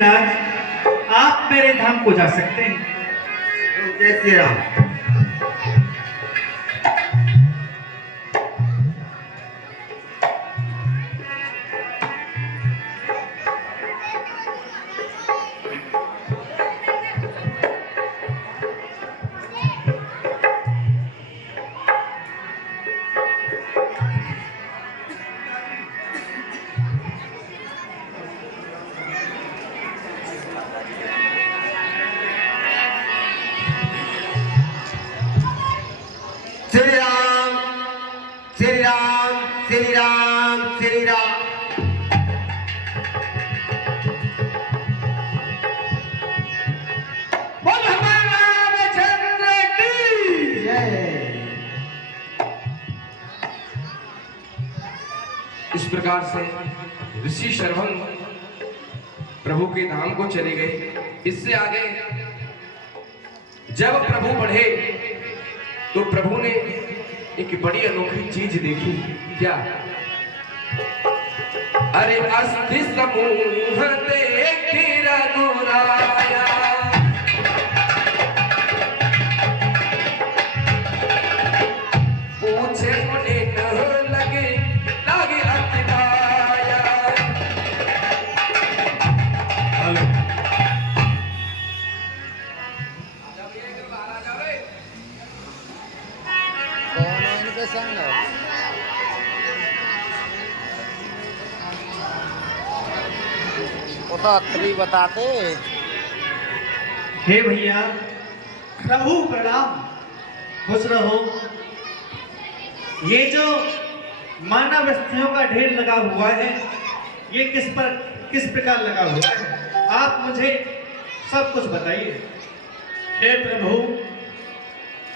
आज आप मेरे धाम को जा सकते हैं। जय श्री राम। श्री राम श्री राम श्री राम श्री राम। बोल हमारे रामचंद्र की जय। इस प्रकार से ऋषि शर्वण प्रभु के धाम को चले गए। इससे आगे जब प्रभु बढ़े तो प्रभु ने एक बड़ी अनोखी चीज देखी। क्या? अरे अस्थि समूह देख रघुराया, पूछे मुनि न लगे लागे अतिदाया। कौन है इनके संग? वो तो अत्तरी बताते। हे भैया, प्रभु प्रणाम, खुश रहो। ये जो मानव अस्थियों का ढेर लगा हुआ है, ये किस प्रकार लगा हुआ है? आप मुझे सब कुछ बताइए। हे प्रभु,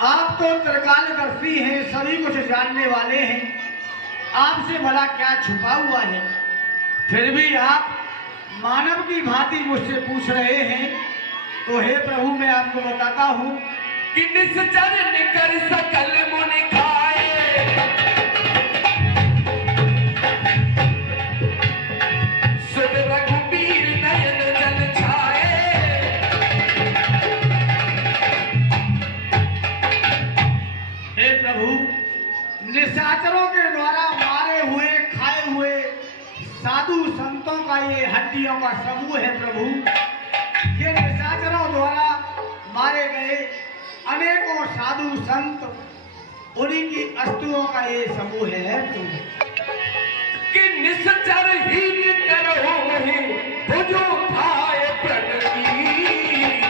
आप तो त्रिकालदर्शी हैं, सभी कुछ जानने वाले हैं। आपसे भला क्या छुपा हुआ है? फिर भी आप मानव की भांति मुझसे पूछ रहे हैं, तो हे प्रभु मैं आपको बताता हूँ कि निश्चर निकर सकल मुनि खाए, सुन रघुबीर नयन जल छाए। हे प्रभु, निशाचरों के द्वारा मारे हुए खाए हुए साधु संतों का ये हड्डियों का समूह है प्रभु। ये निशाचरों द्वारा मारे गए अनेकों साधु संत, उन्हीं की अस्तुओं का ये समूह है प्रभु। कि निश्चर ही करो ही भुजो खाए प्रणवीत,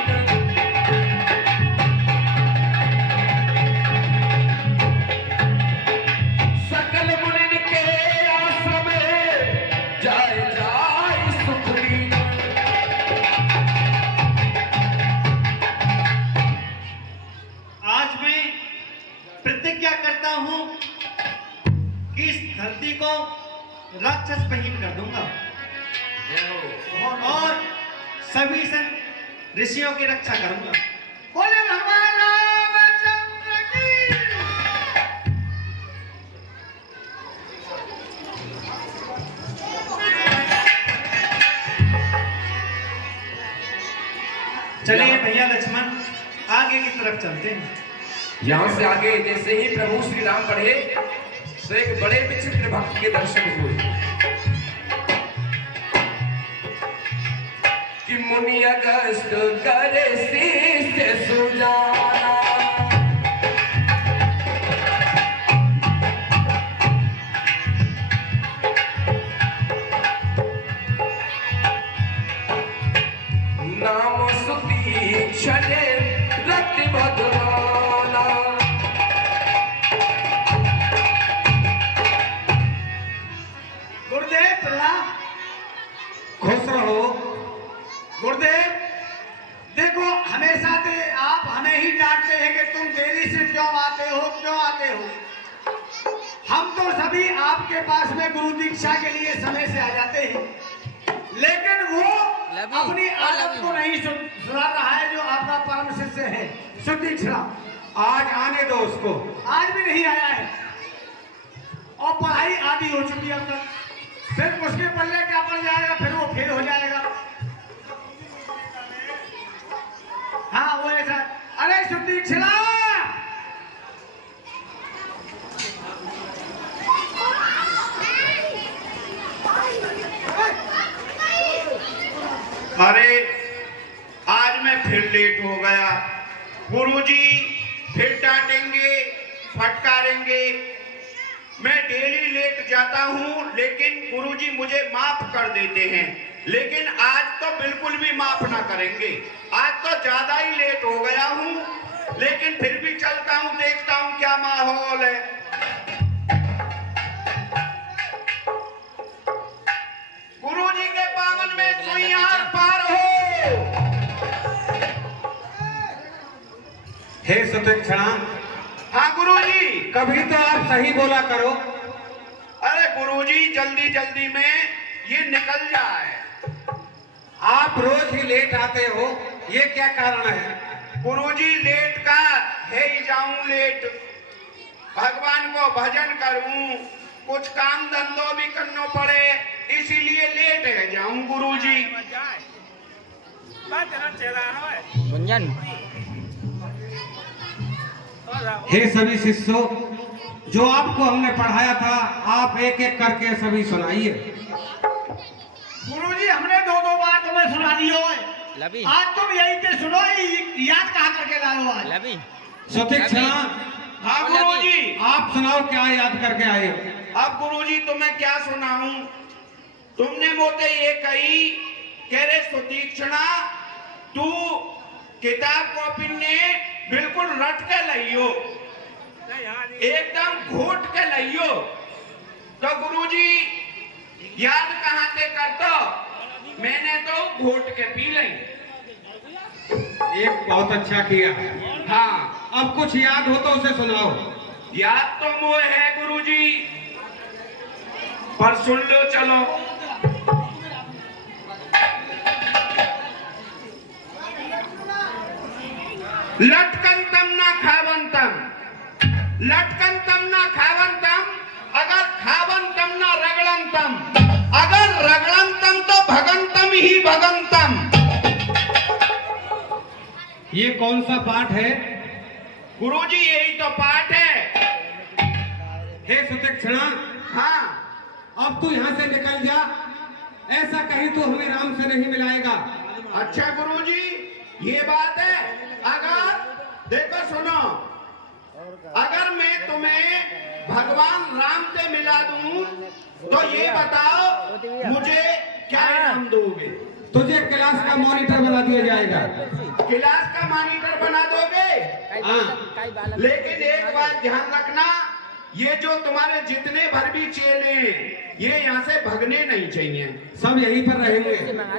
सकल मुनि के आश्रम जाए जाए सुखदीन। आज मैं प्रतिज्ञा करता हूँ कि इस धरती को राक्षस विहीन कर दूंगा और सभी संत ऋषियों की रक्षा करूंगा। बोले भगवान रामचंद्र की। चलिए भैया लक्ष्मण, आगे की तरफ चलते हैं। यहाँ से आगे जैसे ही प्रभु श्री राम बढ़े तो एक बड़े विचित्र भक्त के दर्शन हुए कि मुनि अगस्त करे शीश सुजाना। नाम सुतीक्षण रति भगवाना। गुरुदेव प्रणाम। खुश रहो। गुरुदेव देखो, हमेशा से आप हमें ही डांटते हैं कि तुम देरी से क्यों आते हो, क्यों आते हो। हम तो सभी आपके पास में गुरु दीक्षा के लिए समय से आ जाते हैं, लेकिन वो अपनी आदत को नहीं सुधार रहा है जो आपका परम शिष्य है सुदीक्षा। आज आने दो उसको। आज भी नहीं आया है और पढ़ाई आदि हो चुकी है अब तक। फिर उसके पल्ले क्या पड़ जाएगा, फिर वो फेल हो जाएगा। सुतीक्षणा। अरे आज मैं फिर लेट हो गया। गुरुजी फिर डांटेंगे, फटकारेंगे। मैं डेली लेट जाता हूँ, लेकिन गुरुजी मुझे माफ कर देते हैं। लेकिन आज तो बिल्कुल भी माफ ना करेंगे। आज तो ज्यादा ही लेट हो गया हूँ, लेकिन फिर भी चलता हूँ, देखता हूँ क्या माहौल है। गुरुजी के पावन में सुइयां पार हो। हे सुतीक्षणा, हाँ गुरुजी। कभी तो आप सही बोला करो। अरे गुरुजी जल्दी जल्दी में ये निकल जाए। आप रोज ही लेट आते हो, ये क्या कारण है? गुरुजी लेट का है ही जाऊं लेट। भगवान को भजन करूं, कुछ काम धंधो भी करना पड़े, इसीलिए लेट है जाऊं गुरुजी। गुंजन हे सभी शिष्यों, जो आपको हमने पढ़ाया था आप एक एक करके सभी सुनाइए। गुरुजी हमने दो दो बार तुम्हें सुना दियो है। लबी आज तुम यही के सुनो, याद कहाँ करके लाओ आज। लबी सुतीक्षणा, हाँ गुरुजी। आप सुनाओ क्या याद करके आए हो? अब गुरुजी तुम्हें क्या सुनाऊं? तुमने मोते ये कही कह रे सुतीक्षणा, तू किताब कॉपी ने बिल्कुल रट के लइयो, एकदम घोट के लइयो। तो गुरुजी याद कहाँ से करतो? मैंने तो घोट के पी लई। एक बहुत अच्छा किया। हाँ अब कुछ याद हो तो उसे सुनाओ। याद तो मोह है गुरुजी, पर सुन लो चलो। लटकंतम ना खावंतम, लटकंतम ना खावंतम, अगर खावंतम ना रगड़ंतम, अगर रगड़ंतम तो भगंतम ही भगंतम। ये कौन सा पाठ है? गुरुजी यही तो पाठ है। हे सुतीक्षणा, हाँ अब तू यहाँ से निकल जा। ऐसा कहीं तो हमें राम से नहीं मिलाएगा। अच्छा गुरुजी ये बात है। अगर देखो सुनो, अगर मैं तुम्हें भगवान राम से मिला दूं तो ये बताओ मुझे क्या इनाम दोगे? तुझे क्लास का मॉनिटर बना दिया जाएगा। क्लास का मॉनिटर बना दोगे? हाँ। लेकिन एक बात ध्यान रखना, ये जो तुम्हारे जितने भर भी चेले हैं ये यहाँ से भगने नहीं चाहिए, सब यहीं पर रहेंगे।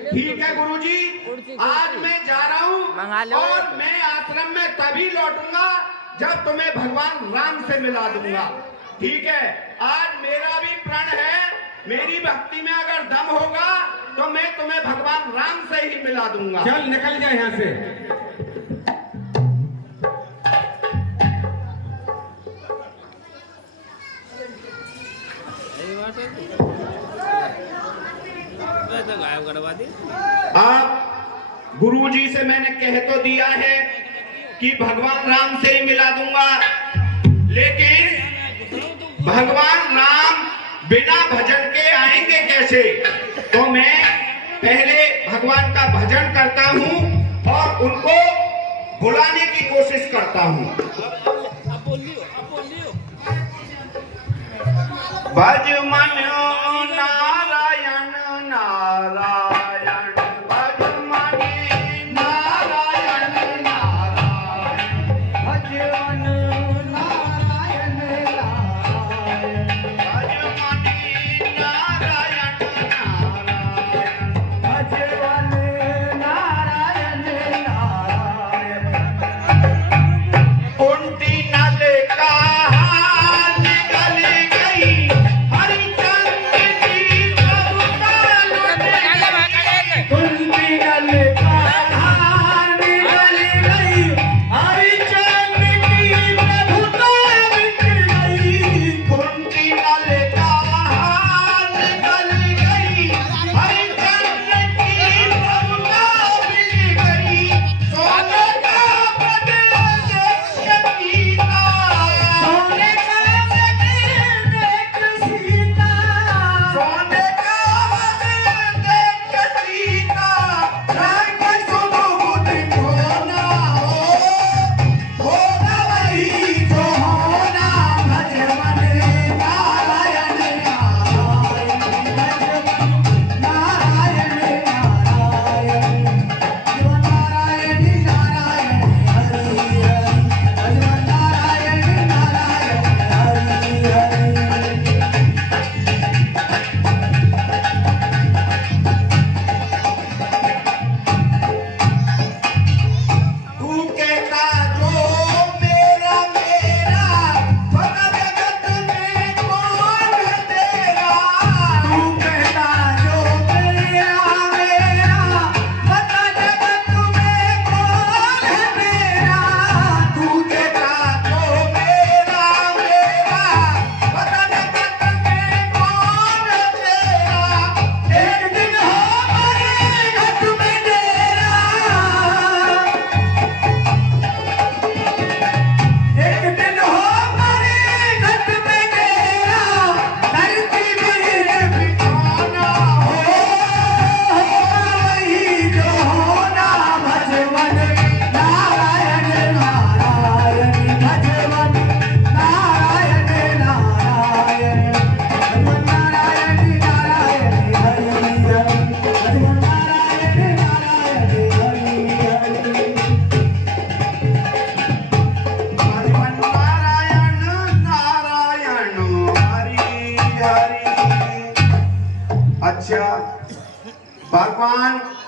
ठीक है गुरुजी। आज मैं जा रहा हूँ और मैं आश्रम में तभी लौटूंगा जब तुम्हें भगवान राम से मिला दूंगा। ठीक है, आज मेरा भी प्रण है, मेरी भक्ति में अगर दम होगा तो मैं तुम्हें भगवान राम से ही मिला दूंगा। चल निकल जा यहाँ से। आप गुरुजी से मैंने कह तो दिया है कि भगवान राम से ही मिला दूंगा, लेकिन भगवान राम बिना भजन के आएंगे कैसे? तो मैं पहले भगवान का भजन करता हूँ और उनको बुलाने की कोशिश करता हूँ। भज मन नारायण नारायण, भज मन नारायण नारायण, भज मन नारायण नारायण, भज मन नारायण नारायण, भज मन नारायण नारायण। कुंती नल का निकल गई हरिचंद्र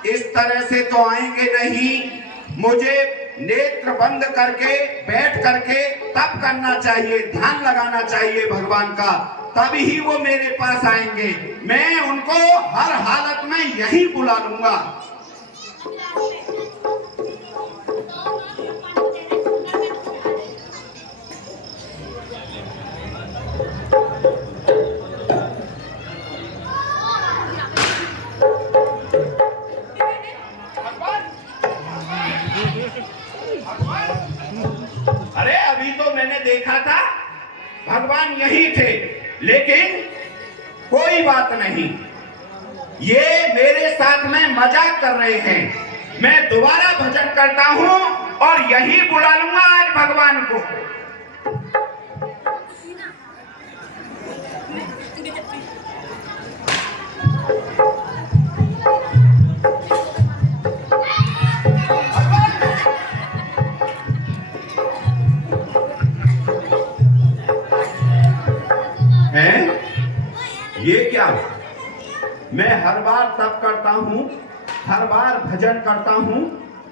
इस तरह से तो आएंगे नहीं। मुझे नेत्र बंद करके बैठ करके तप करना चाहिए, ध्यान लगाना चाहिए भगवान का, तभी ही वो मेरे पास आएंगे। मैं उनको हर हालत में यही बुला लूंगा। अरे अभी तो मैंने देखा था भगवान यही थे, लेकिन कोई बात नहीं, ये मेरे साथ में मजाक कर रहे हैं। मैं दोबारा भजन करता हूं और यही बुला लूंगा आज भगवान को। ये क्या? मैं हर बार तप करता हूँ, हर बार भजन करता हूँ,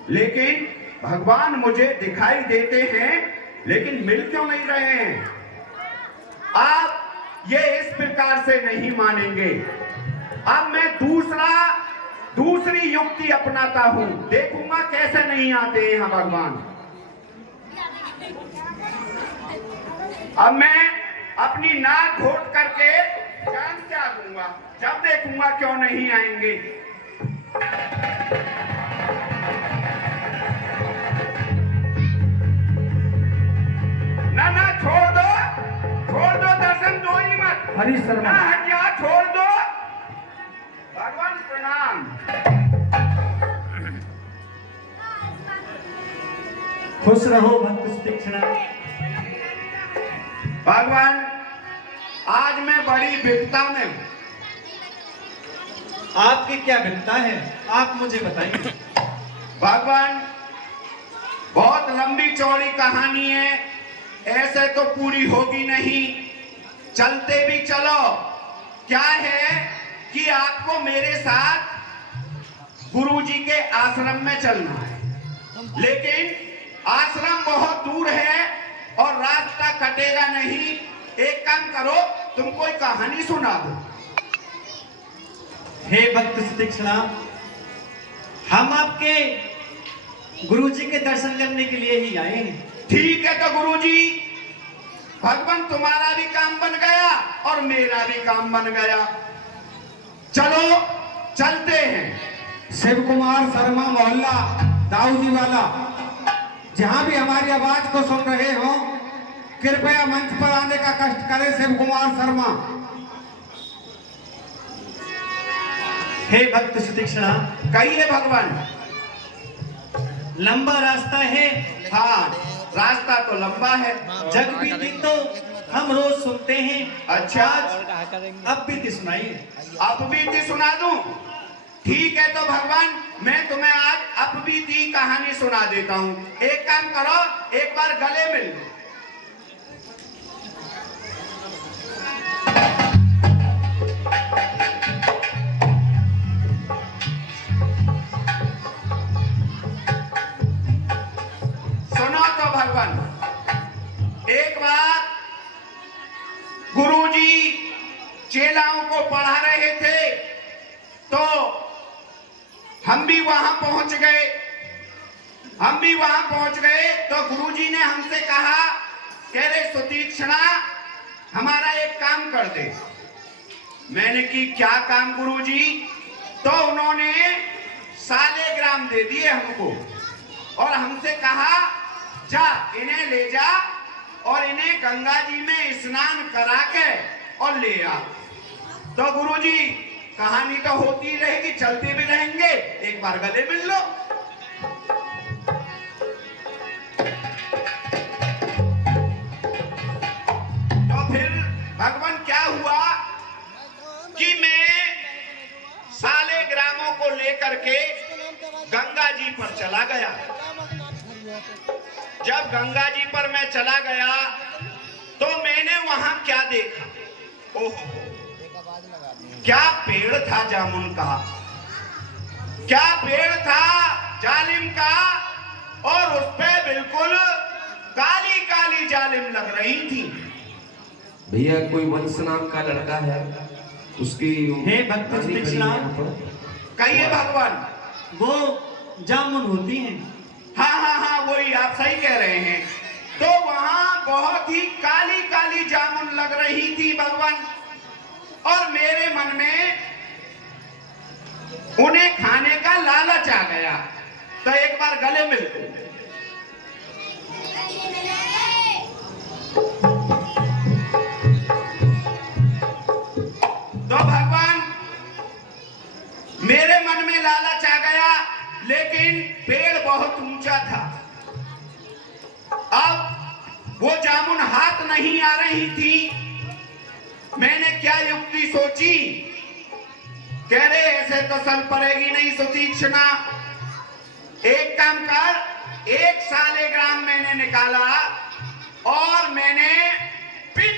लेकिन भगवान मुझे दिखाई देते हैं, लेकिन मिल क्यों नहीं रहे हैं? आप ये इस प्रकार से नहीं मानेंगे। अब मैं दूसरी युक्ति अपनाता हूँ, देखूंगा कैसे नहीं आते यहाँ भगवान। अब मैं अपनी नाक घोट करके जान त्यागूंगा, जब देखूंगा क्यों नहीं आएंगे। ना ना छोड़ दो दर्शन दो ही मत। हरी शर्मा ना हट जा, छोड़ दो। भगवान प्रणाम। खुश रहो भक्त तीक्ष्णा। भगवान आज मैं बड़ी विपदा में हूं। आपकी क्या विपदा है, आप मुझे बताइए। भगवान बहुत लंबी चौड़ी कहानी है, ऐसे तो पूरी होगी नहीं, चलते भी चलो। क्या है कि आपको मेरे साथ गुरुजी के आश्रम में चलना है, लेकिन आश्रम बहुत दूर है और रास्ता कटेगा नहीं। एक काम करो, तुम कोई कहानी सुना दो। हे भक्त तीक्ष्णा, हम आपके गुरुजी के दर्शन करने के लिए ही आए हैं। ठीक है तो गुरुजी, भगवान तुम्हारा भी काम बन गया और मेरा भी काम बन गया। चलो चलते हैं। शिव कुमार शर्मा मोहल्ला दाऊदी वाला, जहां भी हमारी आवाज को सुन रहे हो, कृपया मंच पर आने का कष्ट करें। शिव कुमार शर्मा। हे भक्त तीक्ष्णा, कहिए भगवान। लंबा रास्ता है। हाँ, रास्ता तो लंबा है। जग बीती तो हम रोज सुनते हैं। अच्छा, अब बीती सुनाइए। अपबीती सुना दूं? ठीक है तो भगवान, मैं तुम्हें आज अपबीती कहानी सुना देता हूँ। एक काम करो, एक बार गले मिल लो। सुनो तो भगवान, एक बार गुरुजी चेलाओं को पढ़ा रहे थे, तो हम भी वहां पहुंच गए। तो गुरुजी ने हमसे कहा, कह रहे सुतीक्ष्णा हमारा एक काम कर दे। मैंने की क्या काम गुरुजी? तो उन्होंने सालेग्राम दे दिए हमको और हमसे कहा, जा इन्हें ले जा और इन्हें गंगा जी में स्नान करा के और ले आ। तो गुरुजी कहानी तो होती रहेगी, चलते भी रहेंगे, एक बार गले मिल लो। तो फिर भगवान क्या हुआ कि मैं सालेग्रामों को लेकर के गंगा जी पर चला गया। जब गंगा जी पर मैं चला गया तो मैंने वहां क्या देखा? ओहो, क्या पेड़ था जामुन का। क्या पेड़ था जालिम का, और उस पे बिल्कुल काली काली जालिम लग रही थी। भैया कोई वंश नाम का लड़का है, उसकी हे भक्त कहानी कृष्ण, बनी है यहाँ पर। कहिए भगवान। वो जामुन होती हैं। हाँ हाँ हाँ, वही आप सही कह रहे हैं। तो वहां बहुत ही काली काली जामुन लग रही थी भगवान, और मेरे मन में उन्हें खाने का लालच आ गया। तो एक बार गले मिल गए। तो भगवान मेरे मन में लालच आ गया, लेकिन पेड़ बहुत ऊंचा था। अब वो जामुन हाथ नहीं आ रही थी। मैंने क्या युक्ति सोची, कह रहे ऐसे तो सल पड़ेगी नहीं सुतीक्ष्णा, एक काम कर, 1 सालेग्राम मैंने निकाला और मैंने पिन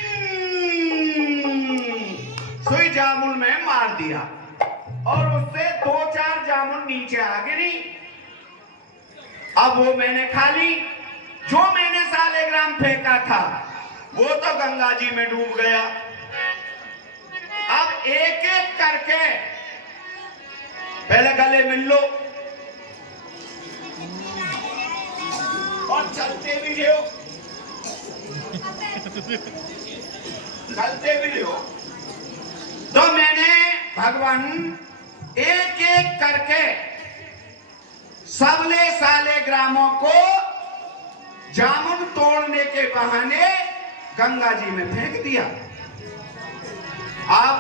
सुई जामुन में मार दिया, और उससे 2-4 जामुन नीचे आ गिरी। अब वो मैंने खा ली। जो मैंने सालेग्राम फेंका था वो तो गंगा जी में डूब गया। अब एक एक करके, पहले गले मिल लो और चलते भी रहो, चलते भी रहो। तो मैंने भगवान एक एक करके सबले सालेग्रामों को जामुन तोड़ने के बहाने गंगा जी में फेंक दिया। अब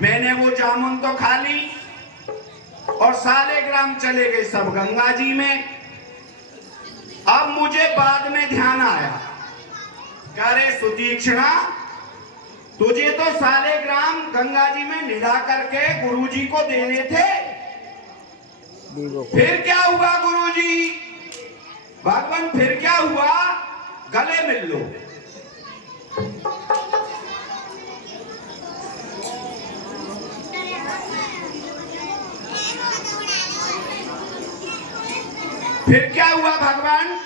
मैंने वो जामुन तो खा ली और सालेग्राम चले गए सब गंगा जी में। अब मुझे बाद में ध्यान आया, कह रहे सुतीक्ष्णा, तुझे तो सालेग्राम गंगा जी में निला करके गुरुजी को देने थे, फिर क्या हुआ गुरुजी? भगवान फिर क्या हुआ? गले मिल लो। फिर क्या हुआ भगवान?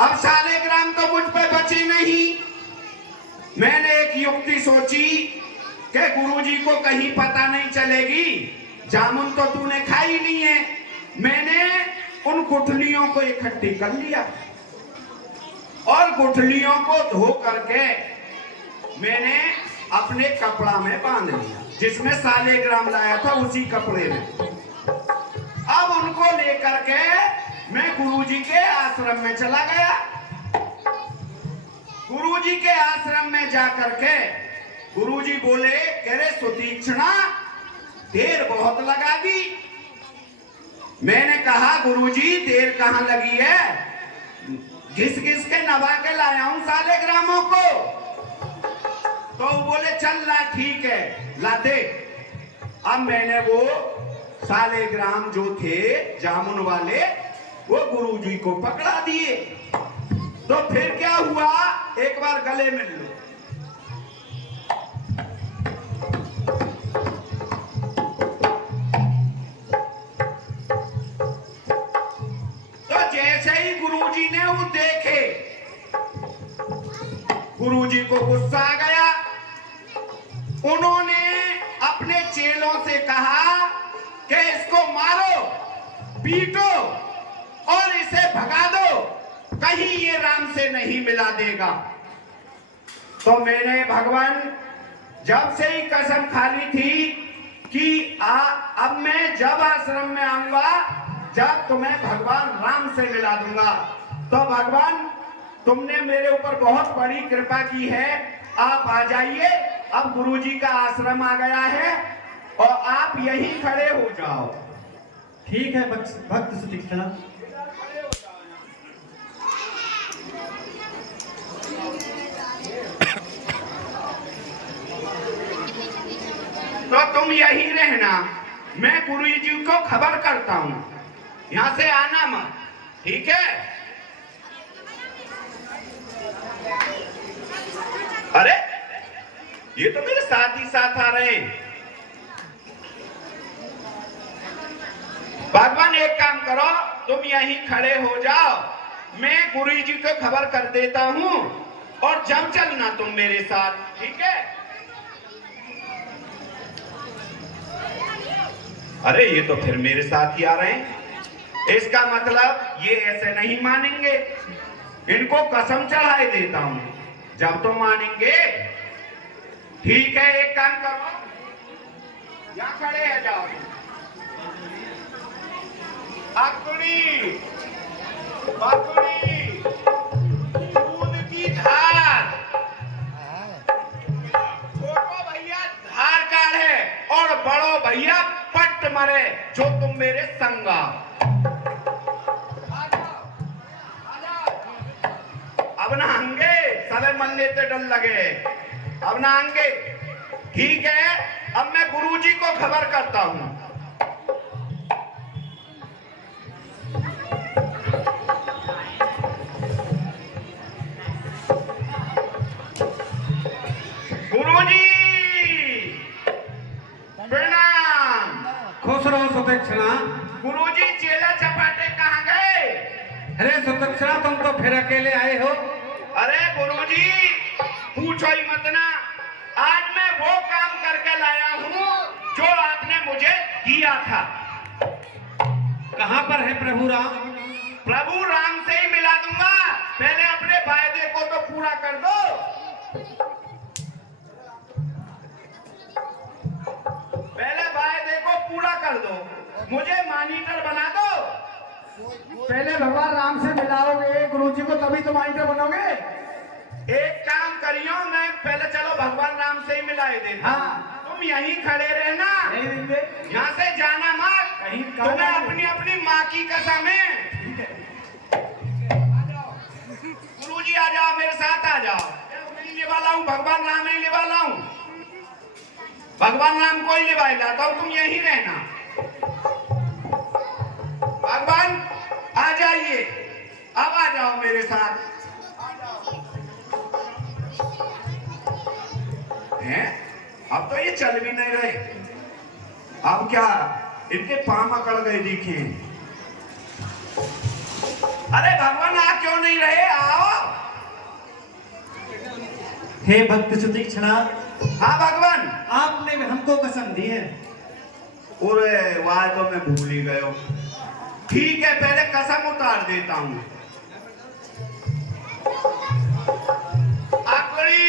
अब सालेग्राम तो मुझ पे बची नहीं। मैंने एक युक्ति सोची कि गुरुजी को कहीं पता नहीं चलेगी, जामुन तो तूने खाई नहीं है। मैंने उन गुठलियों को इकट्ठी कर लिया और गुठलियों को धो करके मैंने अपने कपड़ा में बांध लिया, जिसमें सालेग्राम लाया था उसी कपड़े में। अब उनको लेकर के मैं गुरुजी के आश्रम में चला गया। गुरुजी के आश्रम में जाकर के गुरुजी बोले, कह रहे सुतीक्ष्णा, देर बहुत लगा दी। मैंने कहा गुरुजी देर कहां लगी है, घिस घिस के नभा के लाया हूं सालेग्रामों को। तो बोले चल ला, ठीक है लाते। अब मैंने वो सालेग्राम जो थे जामुन वाले वो गुरुजी को पकड़ा दिए। तो फिर क्या हुआ, एक बार गले मिल लो। तो जैसे ही गुरुजी ने वो देखे, गुरुजी को गुस्सा आ गया। उन्होंने अपने चेलों से कहा कि इसको मारो, पीटो और इसे भगा दो, कहीं ये राम से नहीं मिला देगा। तो मैंने भगवान जब से ही कसम खा ली थी कि अब मैं जब आश्रम में आऊंगा जब तुम्हें भगवान राम से मिला दूंगा। तो भगवान तुमने मेरे ऊपर बहुत बड़ी कृपा की है, आप आ जाइए। अब गुरुजी का आश्रम आ गया है और आप यहीं खड़े हो जाओ। ठीक है भक्त सुतीक्ष्णा। तो तुम यहीं रहना, मैं गुरुजी को खबर करता हूं, यहां से आना मत, ठीक है? अरे ये तो मेरे साथ ही साथ आ रहे हैं। भगवान एक काम करो, तुम यहीं खड़े हो जाओ, मैं गुरु जी को खबर कर देता हूँ और जब चलना तुम मेरे साथ, ठीक है? अरे ये तो फिर मेरे साथ ही आ रहे हैं, इसका मतलब ये ऐसे नहीं मानेंगे, इनको कसम चढ़ाए देता हूं, जब तो मानेंगे। ठीक है, एक काम करो, यहां खड़े हैं, जाओ। बाकुड़ी बाकुड़ी दूध की धार, छोटो भैया धार काढ़ है और बड़ो भैया पट्ट मरे, जो तुम मेरे संगा। अब ना आएंगे, साले मन्ने ते डर लगे, अब ना आएंगे। ठीक है, अब मैं गुरुजी को खबर करता हूं। गुरुजी प्रणाम। खुश रहो सुदक्षिणा। गुरुजी चेला चपाटे कहाँ गए? अरे सुदक्षिणा, तुम तो फिर अकेले आए हो। अरे गुरुजी पूछो ही मत ना, आज मैं वो काम करके लाया हूँ जो आपने मुझे दिया था। कहाँ पर है प्रभु राम? प्रभु राम से ही मिला दूंगा, पहले अपने वायदे को तो पूरा कर दो। पहले वायदे को पूरा कर दो, मुझे मॉनिटर बना दो। पहले भगवान राम से मिलाओगे गुरुजी को, तभी तो मॉनिटर बनोगे। एक काम करियो, मैं पहले चलो भगवान राम से ही मिलाए देता। हाँ। तुम यहीं खड़े रहना, नहीं देंगे। यहाँ से जाना मत, कहीं तुम्हें अपनी अपनी माँ की कसम है। गुरुजी आ जाओ, मेरे साथ आ जाओ। मैं नहीं ले वाला हूँ, भगवान राम नहीं ले वाला हूँ, भगवान राम को ही लिवाई लाता हूँ, तुम यहीं रहना। भगवान आ जाइए, अब आ जाओ मेरे साथ। हैं? अब तो ये चल भी नहीं रहे, अब क्या इनके पांव अकड़ गए दिखे। अरे भगवान आ क्यों नहीं रहे? आओ। हे भक्त सुतीक्ष्णा, हाँ भगवान। आपने हमको कसम दी है। अरे वाह, तो मैं भूल ही गया। ठीक है, पहले कसम उतार देता हूं। आकड़ी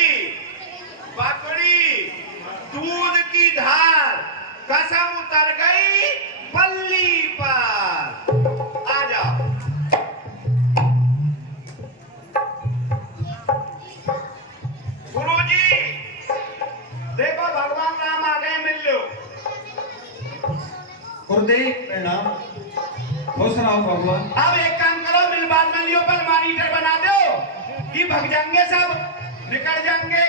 बाकड़ी दूध की धार, कसम उतर गई पल्ली पर। आ जाओ। गुरुजी देखो, भगवान राम आ गए, मिल लो। गुरुदेव प्रणाम। खुश रहो भगवान। अब एक काम करो, मिलबान मलियों पर मॉनिटर बना दो कि भग जाएंगे, सब निकल जाएंगे।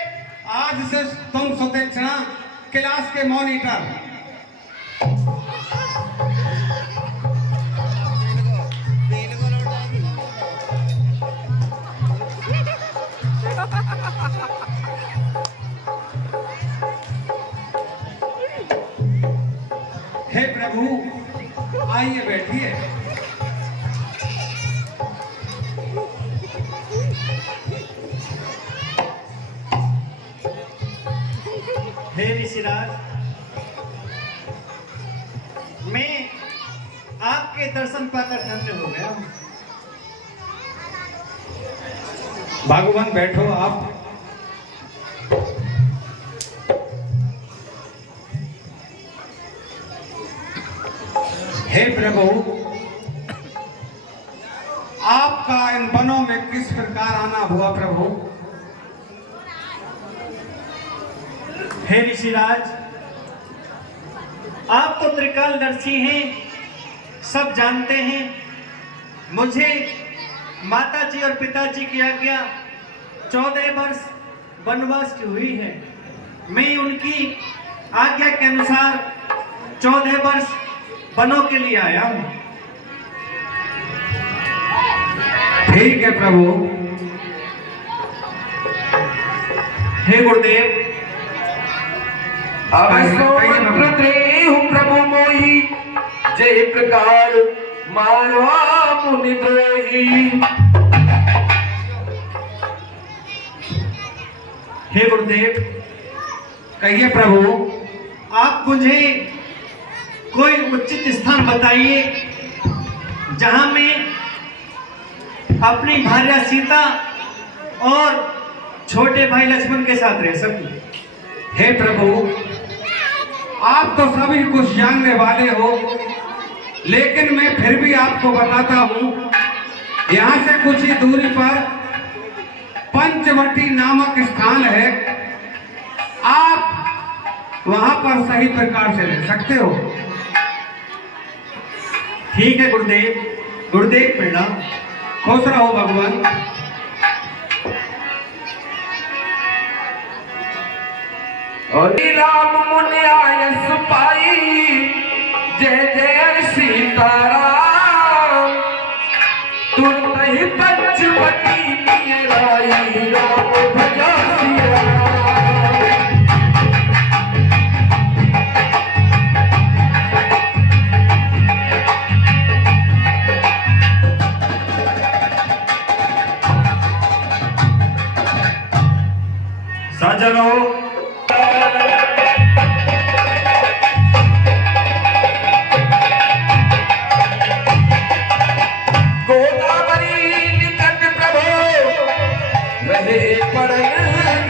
आज से तुम सुदक्षिणा क्लास के मॉनिटर। हे प्रभु, आइए बैठिए। हे ऋषिराज, मैं आपके दर्शन पाकर धन्य हो गया हूँ। भगवान बैठो आप। हे प्रभु, आपका इन वनों में किस प्रकार आना हुआ प्रभु? हे ऋषिराज, आप तो त्रिकालदर्शी हैं, सब जानते हैं। मुझे माताजी और पिताजी की आज्ञा 14 वर्ष वनवास की हुई है। मैं उनकी आज्ञा के अनुसार 14 वर्ष वनों के लिए आया हूँ। ठीक है प्रभु। हे गुरुदेव, अब सो मंत्र देहु प्रभु मोहि, जय प्रकार मारवा मुनि द्रोही। हे गुरुदेव, कहिए प्रभु। आप मुझे कोई उचित स्थान बताइए जहां मैं अपनी भार्या सीता और छोटे भाई लक्ष्मण के साथ रह सकूं। हे प्रभु, आप तो सभी कुछ जानने वाले हो, लेकिन मैं फिर भी आपको बताता हूँ। यहाँ से कुछ ही दूरी पर पंचवटी नामक स्थान है, आप वहां पर सही प्रकार से रह सकते हो। ठीक है गुरुदेव, गुरुदेव प्रणाम। खुश रहो भगवान। और राम मुनि आयस पाई, जय जय सीताराम। तुरत ही पंचवटी नियर आई, राम भजो सिया राम। सज्जनों, गोदावरी निकट प्रभु रहे पड़न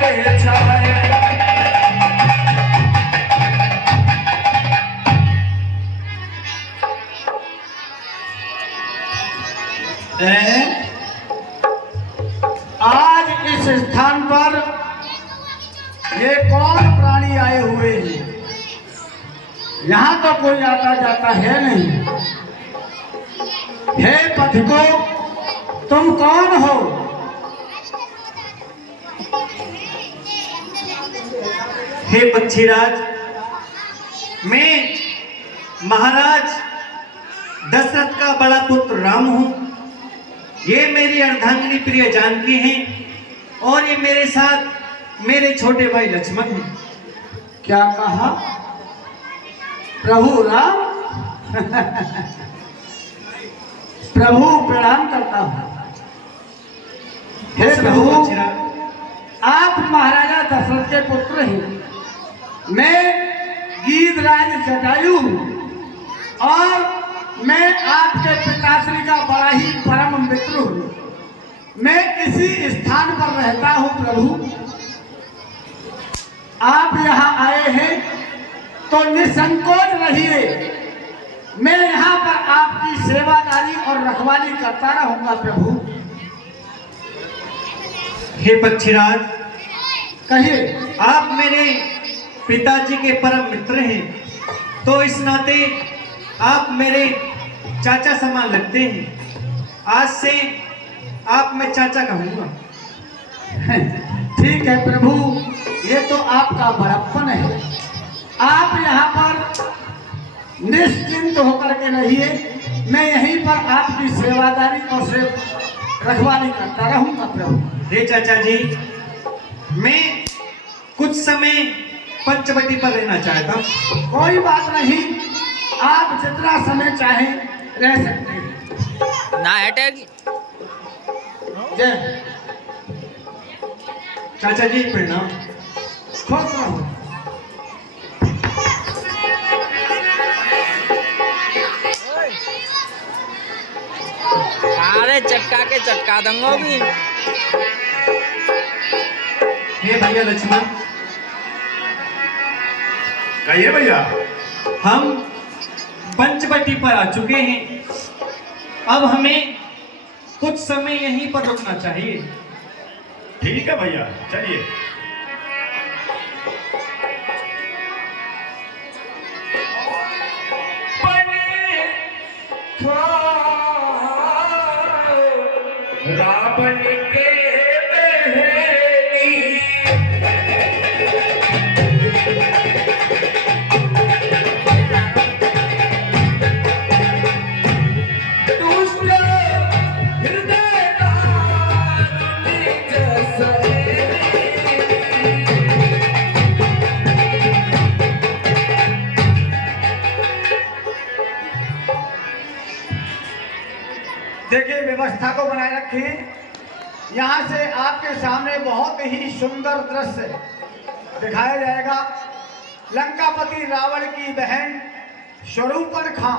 के छाए। आज इस स्थान पर ये कौन प्राणी आए हुए हैं? यहाँ तो कोई आता जाता है नहीं। हे पथिको, तुम कौन हो? हे पक्षीराज, मैं महाराज दशरथ का बड़ा पुत्र राम हूँ। ये मेरी अर्धांगिनी प्रिय जानकी हैं और ये मेरे साथ मेरे छोटे भाई लक्ष्मण हैं। क्या कहा? प्रभु राम? प्रभु प्रणाम करता हूँ। हे प्रभु, आप महाराजा दशरथ के पुत्र हैं। मैं गीधराज जटायु हूँ और मैं आपके पिताश्री का बड़ा ही परम मित्र हूँ। मैं इसी स्थान पर रहता हूँ प्रभु। आप यहाँ आए हैं तो निसंकोच रहिए। मैं यहाँ पर आपकी सेवादारी और रखवाली करता रहूंगा प्रभु। हे पक्षीराज, कहिए। आप मेरे पिताजी के परम मित्र हैं, तो इस नाते आप मेरे चाचा समान लगते हैं। आज से आप मैं चाचा कहूँगा। ठीक है प्रभु, ये तो आपका बड़प्पन है। आप यहाँ पर निश्चिंत होकर के रहिए। मैं यहीं पर आपकी सेवादारी और रखवाली करता रहूंगा प्रभु। हे चाचा जी, मैं कुछ समय पंचवटी पर रहना चाहता हूँ। कोई बात नहीं, आप जितना समय चाहें रह सकते हैं। ना हटेगी। जय चाचा जी प्रणाम। खुश रहो। अरे चटका के चटका दूंगा भी। हे भैया लक्ष्मण, कहिए भैया। हम पंचवटी पर आ चुके हैं। अब हमें कुछ समय यहीं पर रुकना चाहिए। ठीक है भैया, चलिए। रावण के बहनी दुष्ट हृदय दारुणी जैसे। देखिए व्यवस्था को बनाए रखें। यहाँ से आपके सामने बहुत ही सुंदर दृश्य दिखाया जाएगा। लंकापति रावण की बहन शूर्पणखा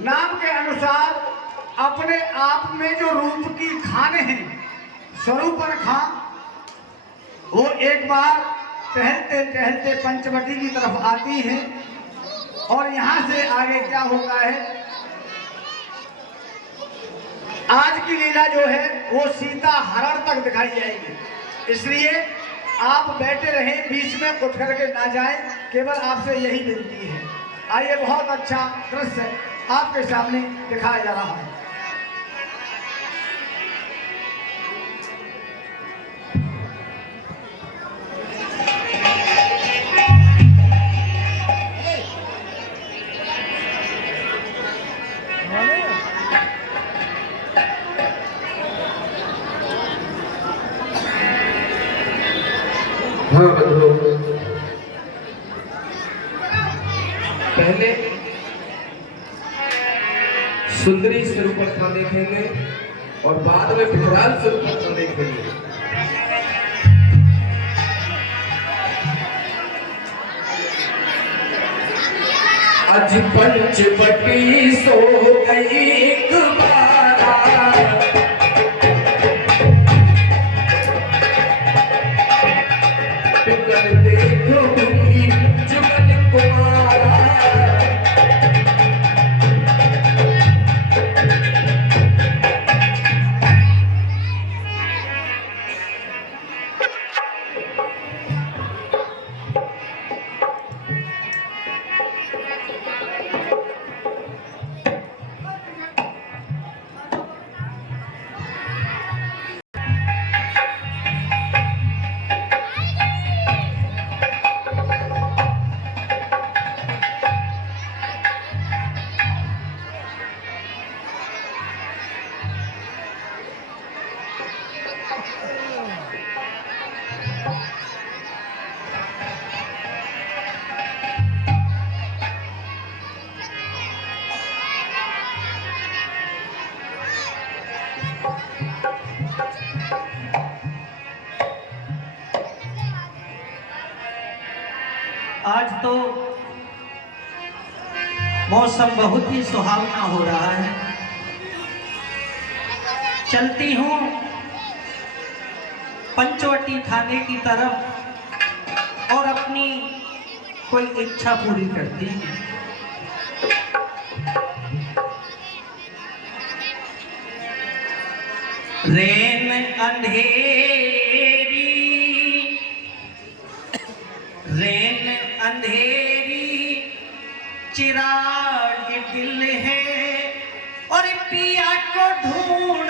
नाम के अनुसार अपने आप में जो रूप की खाने हैं, शूर्पणखा वो एक बार टहलते टहलते पंचवटी की तरफ आती है और यहाँ से आगे क्या होता है, आज की लीला जो है वो सीता हरण तक दिखाई जाएगी। इसलिए आप बैठे रहें, बीच में उठ करके ना जाएं, केवल आपसे यही विनती है। आइए, बहुत अच्छा दृश्य आपके सामने दिखाया जा रहा है। हाँ बंधु, पहले सुंदरी शूर्पणखा देखेंगे और बाद में विकराल शूर्पणखा देखेंगे। आज पंचवटी सो गई एक बारा, देखो जुगल कुमारा। आज तो मौसम बहुत ही सुहावना हो रहा है। चलती हूँ पंचवटी थाने की तरफ और अपनी कोई इच्छा पूरी करती हूँ। रैन अंधेरी, रैन अंधेरी चिराग दिल है और पिया को ढूंढ